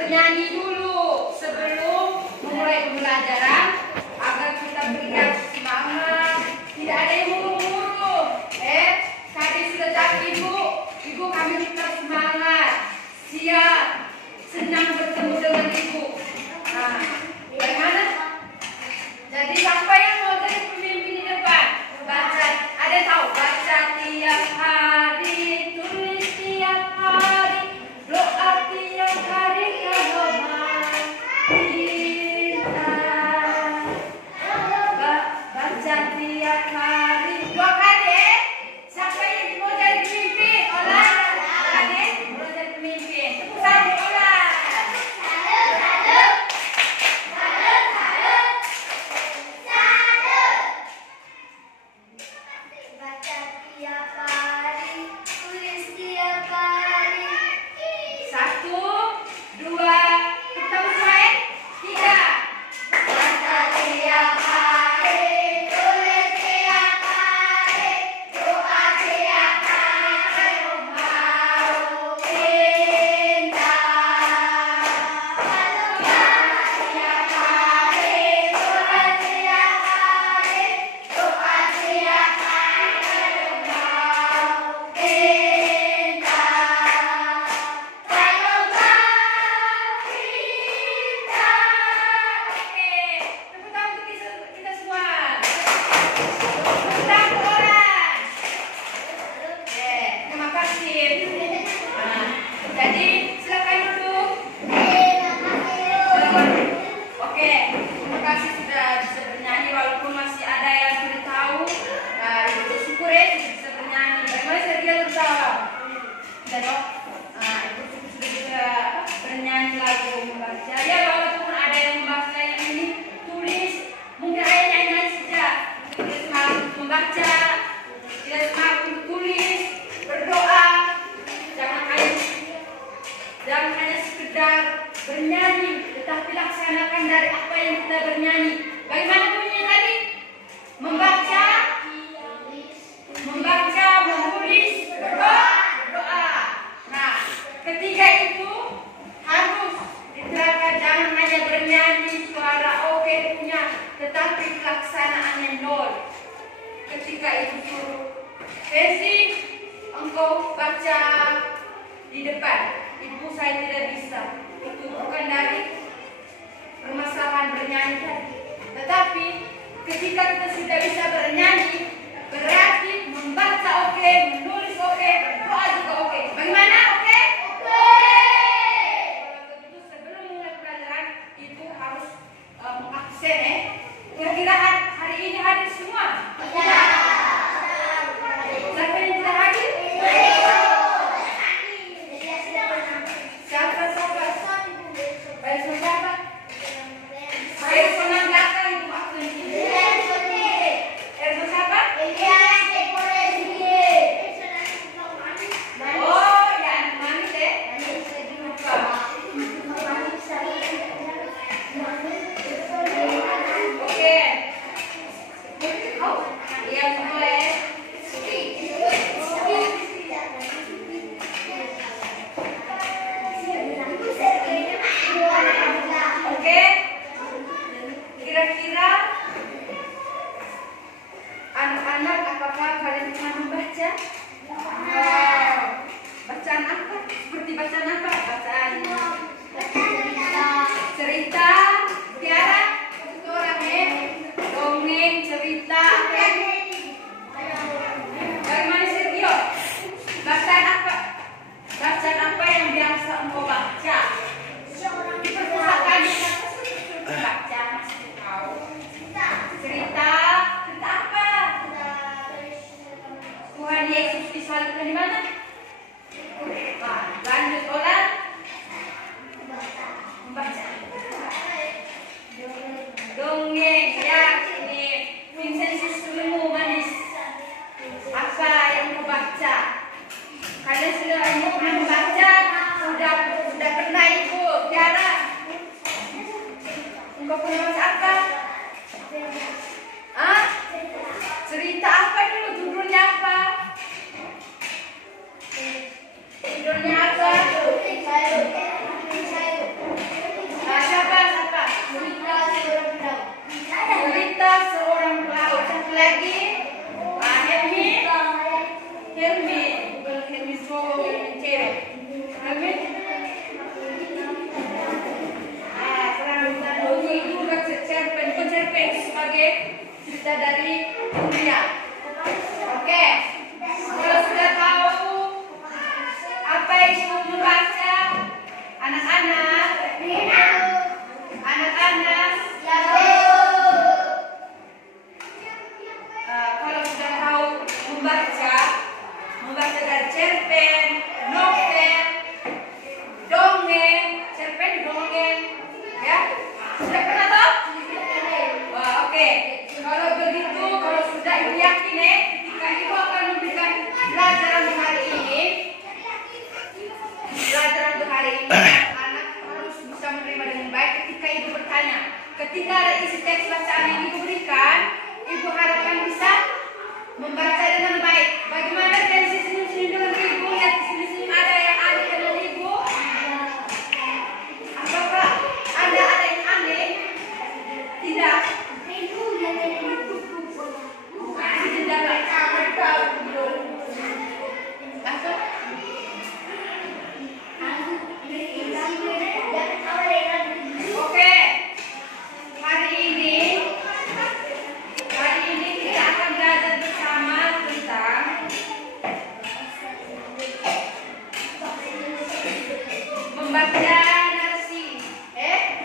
bernyanyi dulu sebelum memulai pembelajaran agar kita berikan semangat. Tidak ada yang murung-murung. Tadi sudah cakap ibu kami tetap semangat. Siap, senang bertemu dengan ibu. Nah, bagaimana? Jadi siapa yang mau jadi pemimpin di depan? Baca, ada tahu? Baca tiap hari, tulis tiap hari, doa tiap hari kalau cinta. Baca tiap hari, 2 kali. Siapa yang mau jadi pemimpin? Olah, kali mau jadi pemimpin. Tepuk tangan olah. Bernyanyi, tetapi laksanakan dari apa yang kita bernyanyi. Bagaimana bunyinya tadi? Membaca, menulis, berdoa. Nah, ketiga itu harus diterapkan. Jangan hanya bernyanyi, suara oke punya, tetapi pelaksanaannya nol. Ketika ibu suruh, Hesi, engkau baca di depan. Ibu, saya tidak bisa. Itu bukan dari permasalahan bernyanyi tadi. Tetapi ketika kita sudah bisa bernyanyi, berarti membaca oke, menulis oke, berdoa juga oke. Bagaimana oke? Kalau begitu sebelum mulai pelajaran, ibu harus mengabsen Kira-kira hari ini hadir semua? Tidak. Siapa yang tidak hadir? Siapa? Personal belakang ibu absen. Personal siapa? Oh, ya anak manis deh. Oke. Yang mulai. Oke. Kira-kira anak-anak apakah kalian pernah membaca? Bacaan apa? Seperti bacaan apa? Bacaan cerita, Tiara, dongeng, cerita, bagaimana Sergio? Bacaan apa? Bacaan apa yang biasa engkau baca? Di perpustakaan baca masih tahu. Cerita apa? Tuhan Yesus disalibkan di mana? Lanjut olah. Membaca. Dongeng ya, ini Vincentus dulu manis. Apa yang kau baca? Kalian sudah pernah membaca? Sudah pernah ibu Tiara? Engkau pernah baca apa? Cerita apa dulu? Judulnya apa? Anak-anak, anak-anak, kalau sudah tahu membaca, dari cerpen, novel, dongeng, cerpen, dongeng, ya, sudah pernah tahu? Wah, oke. Kalau begitu, kalau sudah ibu yakin ketika ibu akan memberikan pelajaran untuk hari ini, anak harus bisa menerima dengan baik ketika ibu bertanya. Ketika ada isi teks bacaan yang ibu berikan, ibu harapkan bisa membaca dengan baik. Bagaimana kalian senyum-senyum dengan ibu? Lihat di sini ada yang aneh dengan ibu. Apakah ada yang aneh? Tidak. Oke. Hari ini kita akan belajar bersama tentang membaca narasi.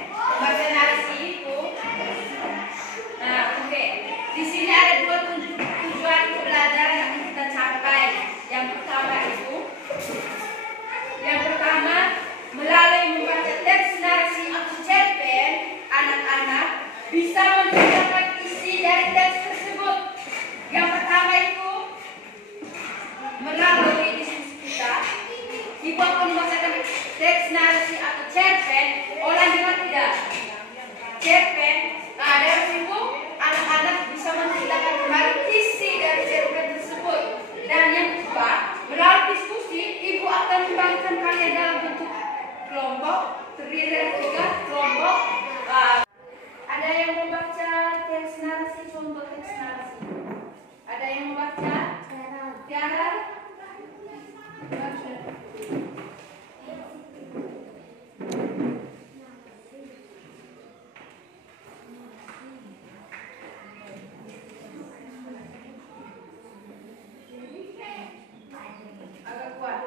Membaca narasi itu. Nah, oke. Di sini ada dua tujuan pembelajaran yang kita capai. Yang pertama, melalui membaca teks narasi atau cerpen, anak-anak bisa menceritakan isi dari teks tersebut. Yang pertama itu, melalui diskusi kita, ibu akan membacakan teks narasi atau cerpen. Orang dengar tidak? Cerpen. Nah, dari situ anak-anak bisa menceritakan kembali isi dari cerpen tersebut. Dan yang kedua, melalui diskusi, ibu akan membagikan kalian dalam bentuk kelompok, terdiri dari 3 kelompok. Ada yang membaca teks narasi, contoh teks narasi. Ada yang membaca? Tiara? Agak kuat.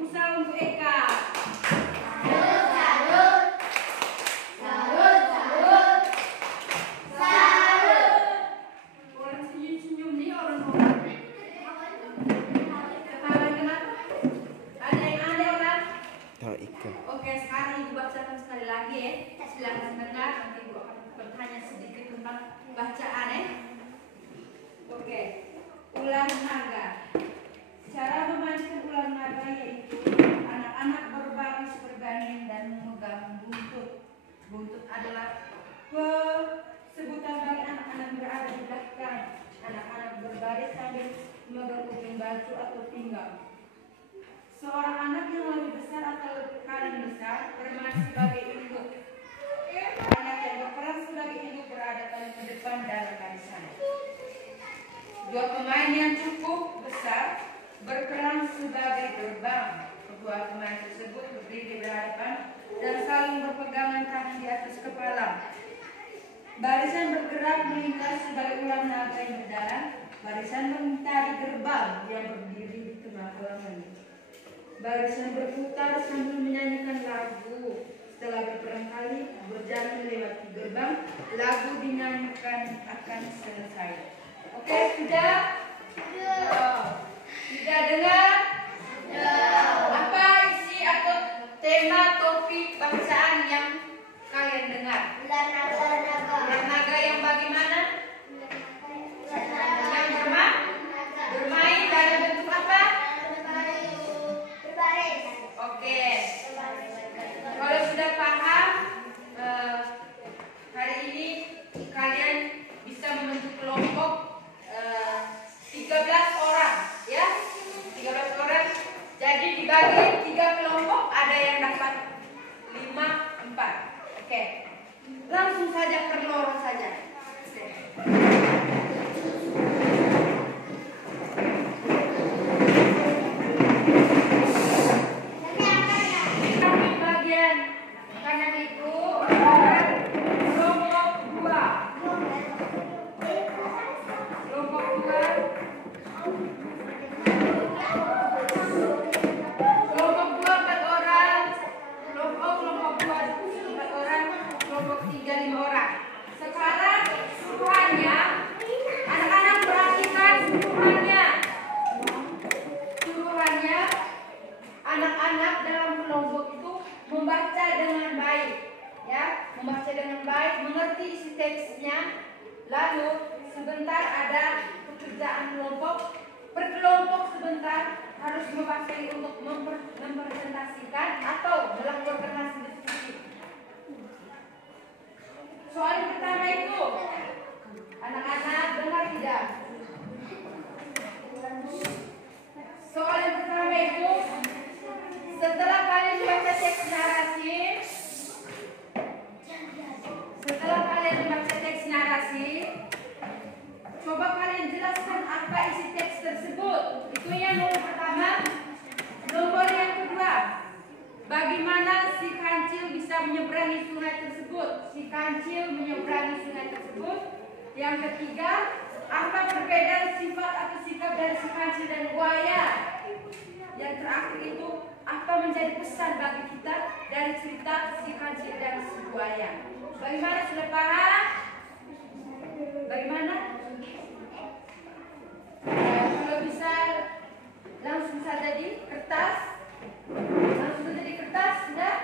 pulsa untuk Eka. Orang senyum-senyum nih orang-orang. Ketahuan kenapa? Ada yang aneh orang? Tahu ikan. Oke, sekarang ibu bacakan sekali lagi ya. Silakan dengar, nanti ibu akan bertanya sedikit tentang bacaan ya. Oke, ular naga. Cara memancing ular naga yaitu anak-anak berbaris berganding dan memegang buntut. Buntut adalah sebutan bagi anak-anak berada di belakang. Anak-anak berbaris sambil memegang ujung baju atau pinggang. Seorang anak yang lebih besar atau lebih paling besar bermain sebagai induk. Anak yang berperan sebagai induk berada paling ke depan dalam barisan. Dua pemain yang cukup besar berperan sebagai gerbang. Kedua pemain tersebut berdiri berhadapan dan saling berpegangan tangan di atas kepala. Barisan bergerak melintas sebagai ular naga yang berjalan. Barisan mengitari gerbang yang berdiri di tengah halaman. Barisan berputar sambil menyanyikan lagu. Setelah beberapa kali berjalan melewati gerbang, lagu dinyanyikan akan selesai. Oke, sudah? Sudah dengar? Apa isi atau tema topik bacaan yang kalian dengar? Ular naga yang bagaimana? Yang bermain dalam bentuk apa? Oke. Kalau sudah paham, hari ini kalian bisa membentuk kelompok 13 orang, ya, 13 orang. Jadi dibagi 3 kelompok, ada yang dapat 5, 4. Oke. Langsung saja per lorong saja. Bagian kanan itu kelompok 2. Kelompok 2. Kelompok 2 4 orang. Kelompok 2 4 orang. Kelompok 3 5 orang. Sekarang suruhannya, anak-anak perhatikan suruhannya. Suruhannya, anak-anak dalam kelompok itu membaca dengan baik, ya, membaca dengan baik, mengerti isi teksnya. Lalu sebentar ada pekerjaan kelompok, per kelompok sebentar harus mewakili untuk mempresentasikan atau melakukan hasil diskusi. Soal yang pertama itu, anak-anak dengar tidak? Soal yang pertama itu, setelah kalian membaca teks narasi, coba kalian jelaskan apa isi teks tersebut. Itu yang nomor pertama. Nomor yang kedua, bagaimana si kancil bisa menyeberangi sungai tersebut? Si kancil menyeberangi sungai tersebut. Yang ketiga, apa perbedaan sifat atau sikap dari si kancil dan buaya? Yang terakhir itu, apa menjadi pesan bagi kita dari cerita si kancil dan si buaya? Bagaimana, sudah paham? Bagaimana? Kalau bisa langsung saja di kertas. Langsung saja di kertas, sudah?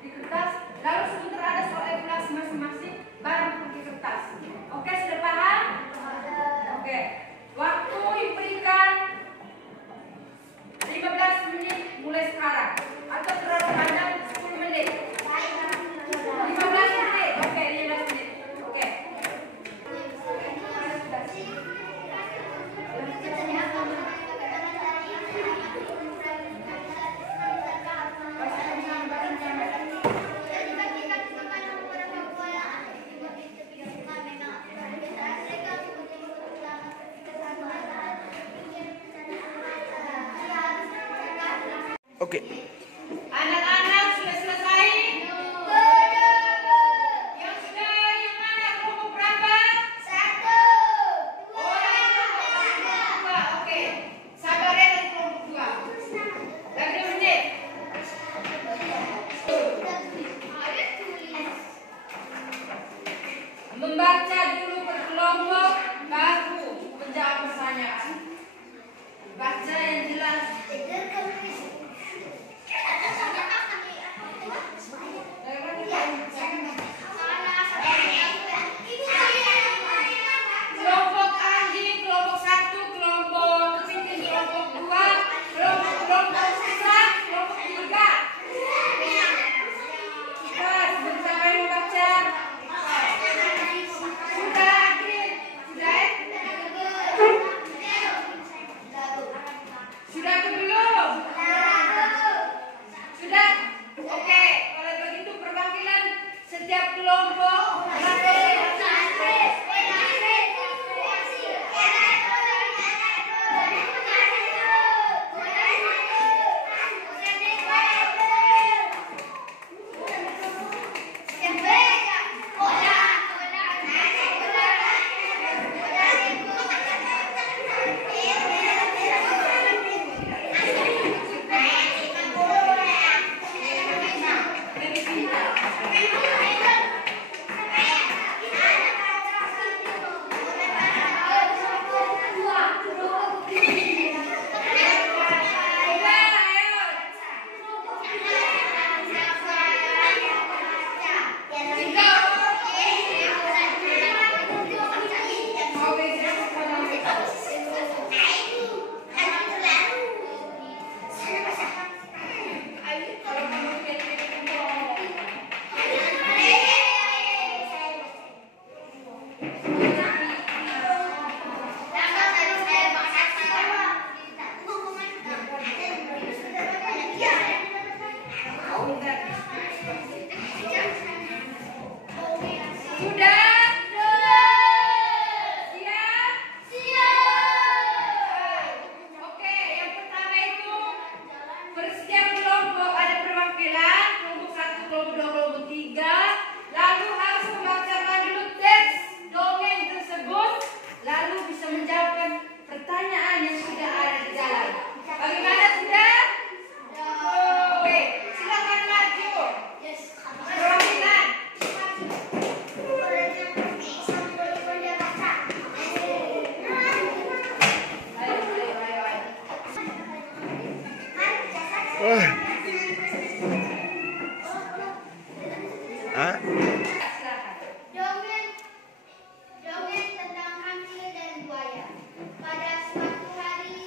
Di kertas. Lalu sebentar ada soal evaluasi masing-masing, baru pakai kertas. Oke, sudah paham? Oke. Waktu diberikan 15 menit mulai sekarang. Atau terlalu panjang 10 menit. 15 menit. Oke, 15 menit. Oke. Oke. Anak-anak sudah selesai? Yang sudah yang mana? Kelompok berapa? 1. Oh, yang kelompok 2. Oke. Sabar ya dari kelompok 2. Lagi 2 menit. Perwakilan. Wah. Ah? Dongeng tentang kancil dan buaya. Pada suatu hari,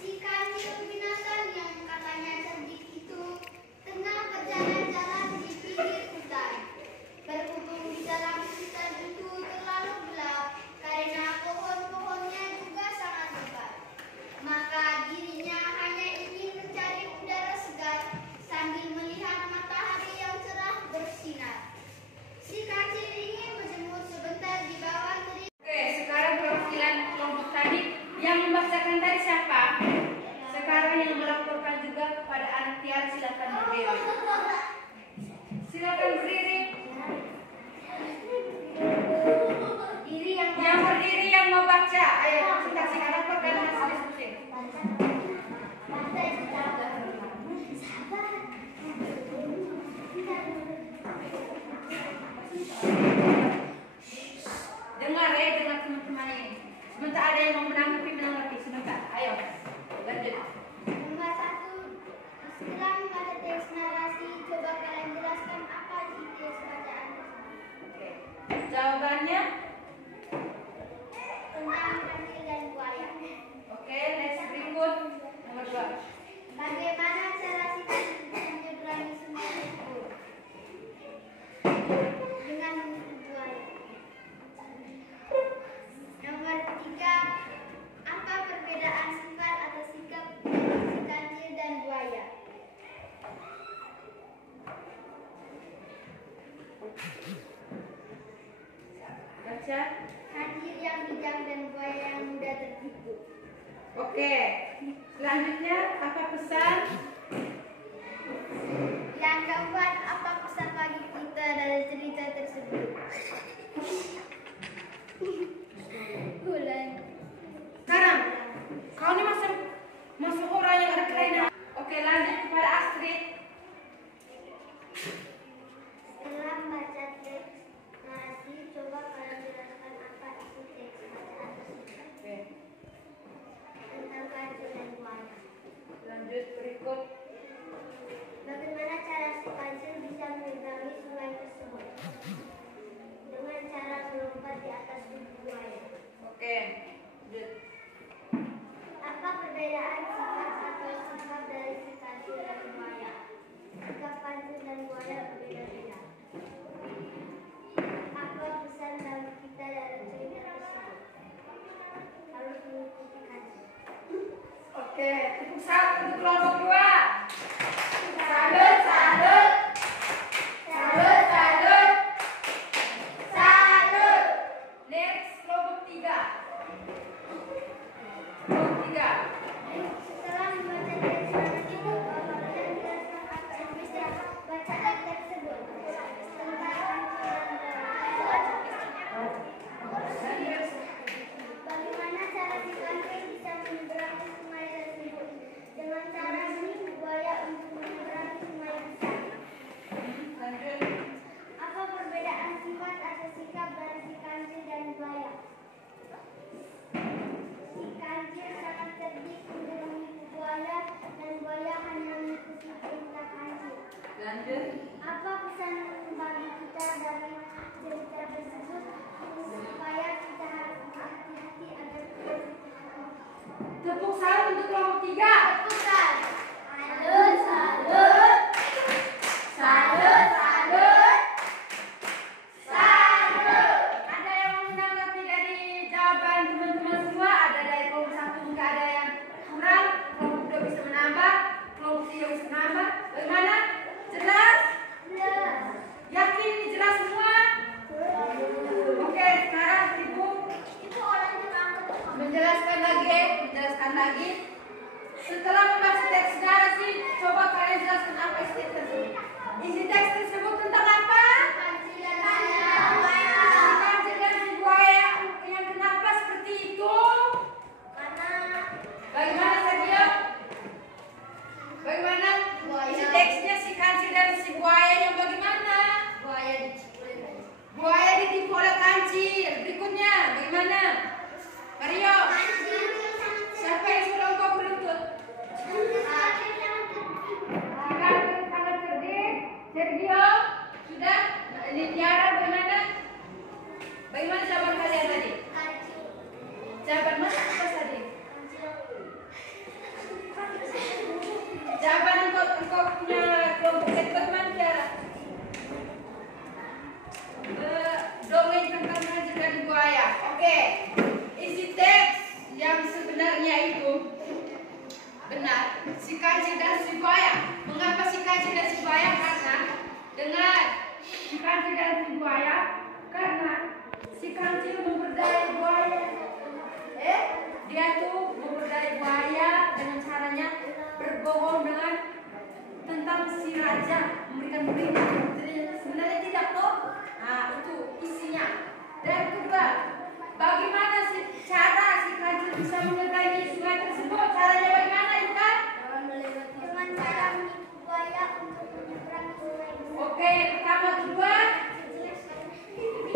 si kancil binatang yang katanya cerdik itu tengah berjalan-jalan di pinggir hutan. Berhubung di dalam hutan itu terlalu gelap karena pohon-pohonnya juga sangat lebat, maka dirinya hanya ingin mencari udara segar sambil melihat matahari yang cerah bersinar. Si kancil ingin berjemur sebentar di bawah terik. Oke, sekarang perwakilan kelompok tadi yang membacakan tadi siapa? Sekarang yang melaporkan juga kepada anak Tiara, silakan berdiri. Silakan berdiri. Yang berdiri yang mau baca. Ayo, kita laporkan hasil diskusi. Dengar ya, dengar teman-teman ini. Sebentar ada yang mau menanggapi. Sebentar, ayo. Lanjut. Nomor 1, setelah membaca teks narasi, coba kalian jelaskan apa isi teks bacaan tersebut. Oke. Jawabannya? Tentang kancil dan buaya. Oke, next berikut. Nomor 2. Bagaimana cara si kancil menyeberangi sungai itu? Dengan menipu buaya. Nomor 3, apa perbedaan sifat atau sikap si kancil dan buaya? Baca. Kancil yang bijak dan buaya yang mudah tertipu. Oke. Selanjutnya, apa pesan? Yang keempat, apa pesan bagi kita dari cerita tersebut? Bulan. Sekarang, kau ini masuk orang yang ada kelainan. Oke, lanjut kepada Astrid. Setelah membaca teks narasi, coba kalian jelaskan apa isi teks bacaan tersebut. Oke. Tentang kancil dan buaya. Lanjut berikut. Bagaimana cara si kancil bisa menyeberangi sungai tersebut? Dengan cara melompat di atas tubuh buaya. Oke. Lanjut. Apa perbedaan sifat atau sikap dari si kancil dan buaya? Sikap kancil dan buaya berbeda-beda. Apa pesan bagi kita dari cerita tersebut? Harus mengikuti kancil. Oke, tepuk tangan untuk kelompok 2. Salut, salut. Salut, salut. Salut. Next, kelompok 3. Kelompok 3. Setelah membaca teks narasi, coba kalian jelaskan apa isi bacaan tersebut. Tentang kancil dan buaya. Bagaimana cara si kancil bisa menyeberangi sungai tersebut? Dengan cara menipu buaya untuk menyeberangi sungai besar. Lanjut. Apa perbedaan sifat atau sikap dari si kancil dan buaya? Si kancil sangat cerdik untuk menipu buaya dan buaya hanya mengikuti perintah kancil. Lanjut. Apa pesan bagi kita dari cerita tersebut supaya kita harus berhati-hati agar Tepuk tangan untuk kelompok 3. Pusat. Salut, salut. Salut, salut. Salut. Ada yang menanggapi dari jawaban teman-teman semua? Ada dari kelompok 1 mungkin ada yang kurang, kelompok 2 bisa menambah, kelompok 3 bisa menambah. Bagaimana? Jelas? Yakin ini jelas semua? Oke, sekarang Ibu Itu orang yang angkat. menjelaskan lagi. Bagaimana? Mario, siapa yang suruh engkau berlutut? Sangat cerdik. Sergio, sudah? Ini Tiara, bagaimana? Bagaimana jawaban kalian tadi? Jawaban mana apa tadi? Jawaban engkau punya kelompok bagaimana Tiara? Dongeng tentang raja dan buaya. Oke, isi teks yang sebenarnya itu benar. Si kancil dan si buaya. Mengapa si kancil dan si buaya? Karena dengar, si kancil dan si buaya karena si kancil memperdaya buaya. Dia tuh memperdaya buaya dengan caranya berbohong dengan tentang si raja, memberikan berita. Sebenarnya tidak toh. Nah, itu isinya. Dan kedua, bagaimana sih cara si kancil bisa menyeberangi sungai tersebut? Caranya bagaimana, Intan? Dengan cara menipu buaya untuk menyeberangi sungai. Oke, pertama kedua.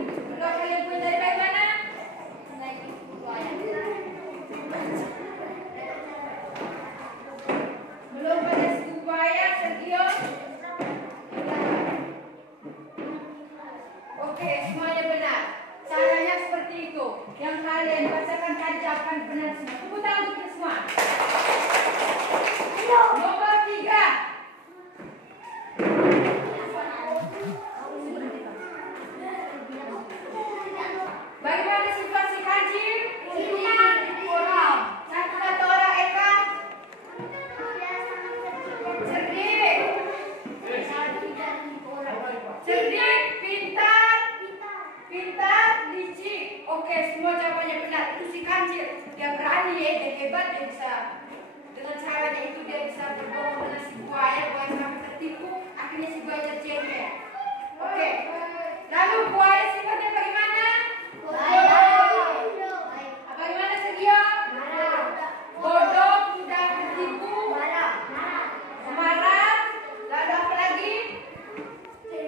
Kedua kalian punya dari bagaimana? Menipu buaya. Belum pada si buaya, Sergio. Oke, semuanya benar. Caranya seperti itu. Yang kalian bacakan tadi jawaban benar semua. Tepuk tangan untuk kita semua. Nomor 3. Bagaimana situasi kancil? Orang. Satu orang Eka. Cerdik. Cerdik, pintar, licik. Oke, semua jawabannya benar. Itu si kancil. Dia berani ya, dia hebat, dia bisa dengan caranya itu dia bisa berbohong dengan si buaya sampai tertipu. Akhirnya si buaya terjengkel. Oke. Lalu buaya sifatnya bagaimana? Bagaimana Sergio? Bodoh, mudah tertipu, marah. Lalu apa lagi? Oke.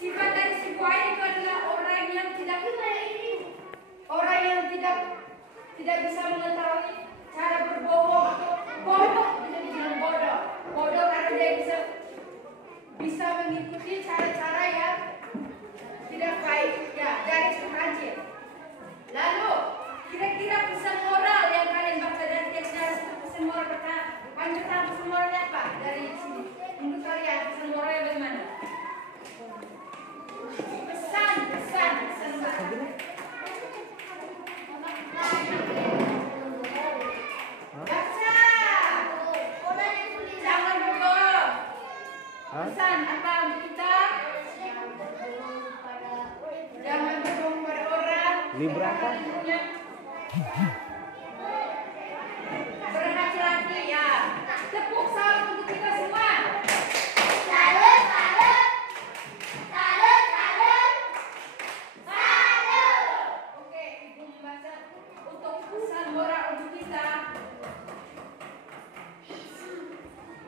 Sifat dari si buaya itu adalah orang yang tidak bisa mengetahui cara berbohong atau bodoh. Jadi bilang bodoh karena dia bisa mengikuti cara-cara yang tidak baik ya dari si kancil. Lalu kira-kira pesan moral yang kalian baca dari teksnya itu pesan moral pertama. Panjang pesan moralnya apa dari sini? Menurut kalian pesan moralnya bagaimana? Pesan. Baca. Jangan berbohong. Pesan apa untuk kita? Jangan berbohong pada orang. Ini berapa? Berhati-hati ya. Tepuk salam untuk kita semua. Salut. Oke, Ibu membaca untuk pesan moral untuk kita.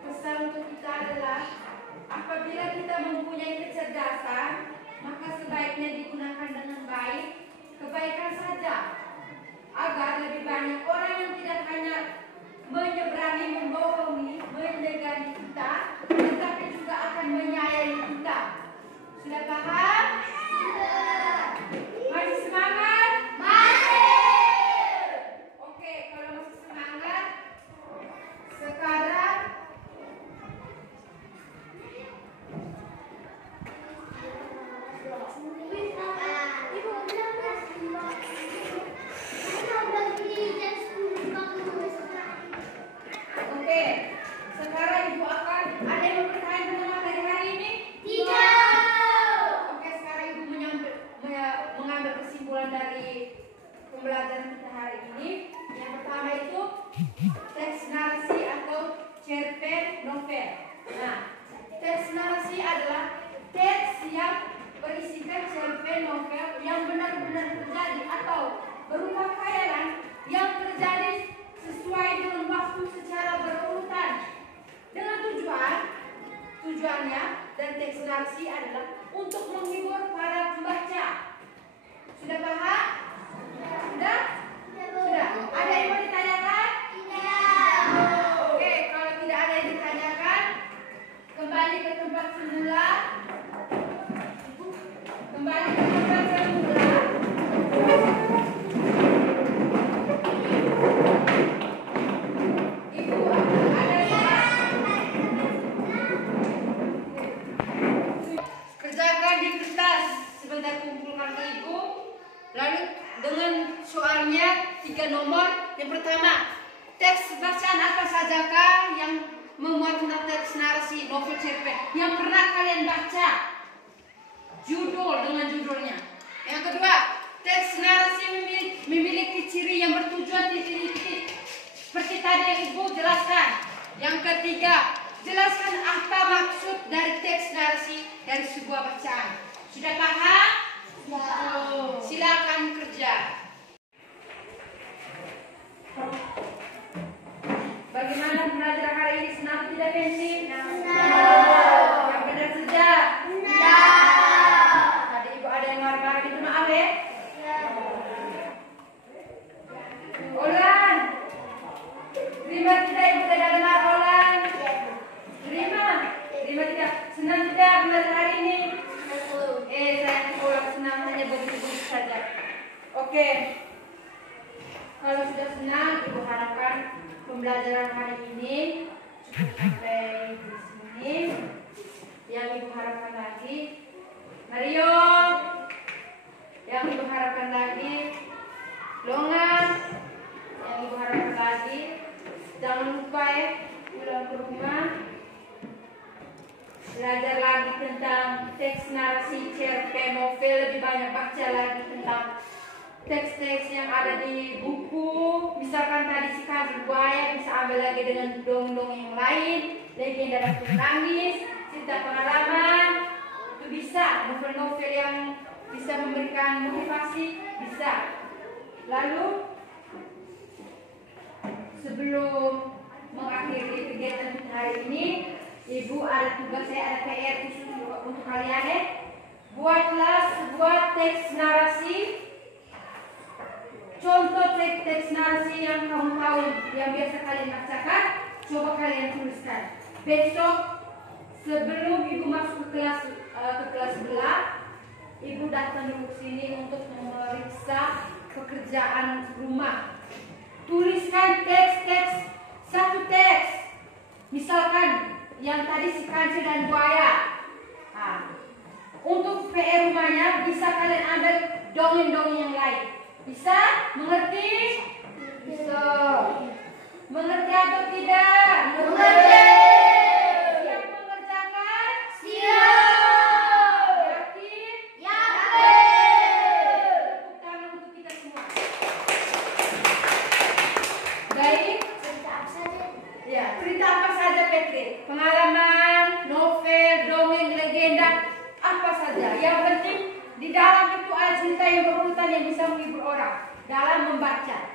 Pesan untuk kita adalah apabila kita mempunyai kecerdasan, maka sebaiknya digunakan dengan baik, kebaikan saja, agar lebih banyak orang yang tidak hanya menyeberangi, membohongi, menegani kita, tetapi juga akan menyayangi kita. Sudah paham? Masih semangat? Oke, kalau masih semangat, sekarang Ibu akan ada yang mempertahankan tema hari ini? Oke, sekarang Ibu mengambil kesimpulan dari pembelajaran kita hari ini. Yang pertama itu teks narasi atau cerpen novel. Nah, teks narasi adalah teks yang berisikan cerpen novel yang benar-benar terjadi atau berupa khayalan yang terjadi sesuai dengan waktu secara berurutan. Dengan tujuannya dan teks narasi adalah untuk menghibur para pembaca tadi yang Ibu jelaskan. Yang ketiga, jelaskan apa maksud dari teks narasi dari sebuah bacaan. Sudah paham? Silakan kerja. Bagaimana pembelajaran hari ini? Senang tidak, Pensi? Yang benar saja. Tadi Ibu ada yang marah-marah gitu, maaf ya. Olan, terima tidak Ibu tidak ada marah, Olan? Terima tidak. Senang tidak belajar hari ini? Saya pulang senang hanya begitu saja. Oke. Kalau sudah senang, Ibu harapkan pembelajaran hari ini cukup sampai di sini. Yang Ibu harapkan lagi, Mario. Yang Ibu harapkan lagi, Longan. Yang Ibu harapkan lagi, jangan lupa ya, pulang ke rumah belajar lagi tentang teks narasi, cerpen, novel, lebih banyak baca lagi tentang teks-teks yang ada di buku. Misalkan tadi si Kambing Buaya, bisa ambil lagi dengan dongeng yang lain, legenda dan penangis, cerita pengalaman, itu bisa. Novel-novel yang bisa memberikan motivasi, bisa. Lalu sebelum mengakhiri kegiatan kita hari ini, Ibu ada tugas, saya ada PR khusus untuk kalian ya. Buatlah sebuah teks narasi. Contoh teks narasi yang kamu tahu, yang biasa kalian bacakan, coba kalian tuliskan. Besok sebelum Ibu masuk ke kelas sebelah, Ibu datang dulu ke sini untuk memeriksa pekerjaan rumah. Tuliskan teks-teks, satu teks. Misalkan yang tadi si kancil dan buaya. Untuk PR rumahnya bisa kalian ambil dongeng-dongeng yang lain. Bisa? Mengerti? Bisa. Mengerti atau tidak? Mengerti. Siap mengerjakan? Siap. Yakin? Yakin. Tepuk tangan untuk kita semua. Baik. Ya, cerita apa saja, Petri? Pengalaman, novel, dongeng, legenda, apa saja. Yang penting di dalam itu ada cerita yang berurutan yang bisa menghibur orang dalam membaca.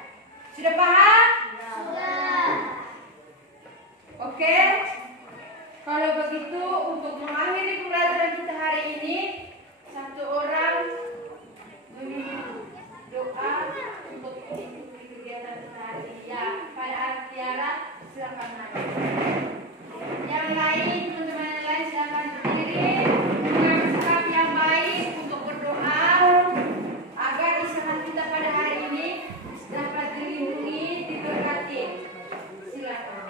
Sudah paham? Sudah. Oke. Kalau begitu, untuk mengakhiri pembelajaran kita hari ini, satu orang memimpin doa untuk mengikuti kegiatan kita hari ini. Ya, pada Tiara, silakan naik. Yang lain, teman-teman yang lain silakan berdiri. Mengambil sikap yang baik untuk berdoa agar usaha kita pada hari ini dapat dilindungi, diberkati. Silakan.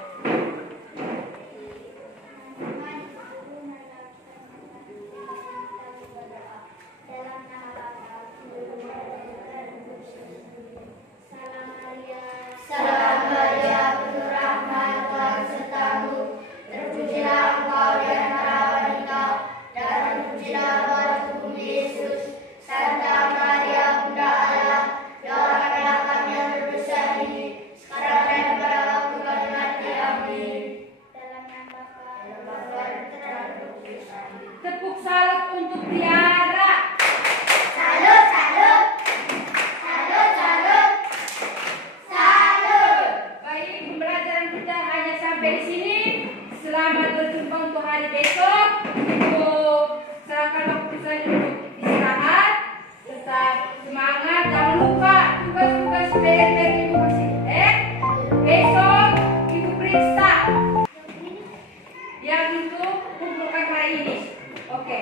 Salam Maria, penuh rahmat, Tuhan sertamu. Terpujilah engkau di antara wanita, dan terpujilah buah tubuhmu Yesus. Santa Maria, Bunda Allah, doakanlah kami yang berdosa ini, sekarang dan pada waktu kami mati. Amin. Dalam nama Bapa dan Putra dan Roh Kudus. Amin. Tepuk salut untuk Tiara. Salut, salut. Salut, salut. Salut. Baik, pembelajaran kita hanya sampai di sini. Selamat berjumpa untuk hari besok. Ibu serahkan waktu saya untuk istirahat. Tetap semangat. Jangan lupa tugas-tugas PR Ibu bersih. Besok Ibu periksa yang itu kumpulkan hari ini. Oke.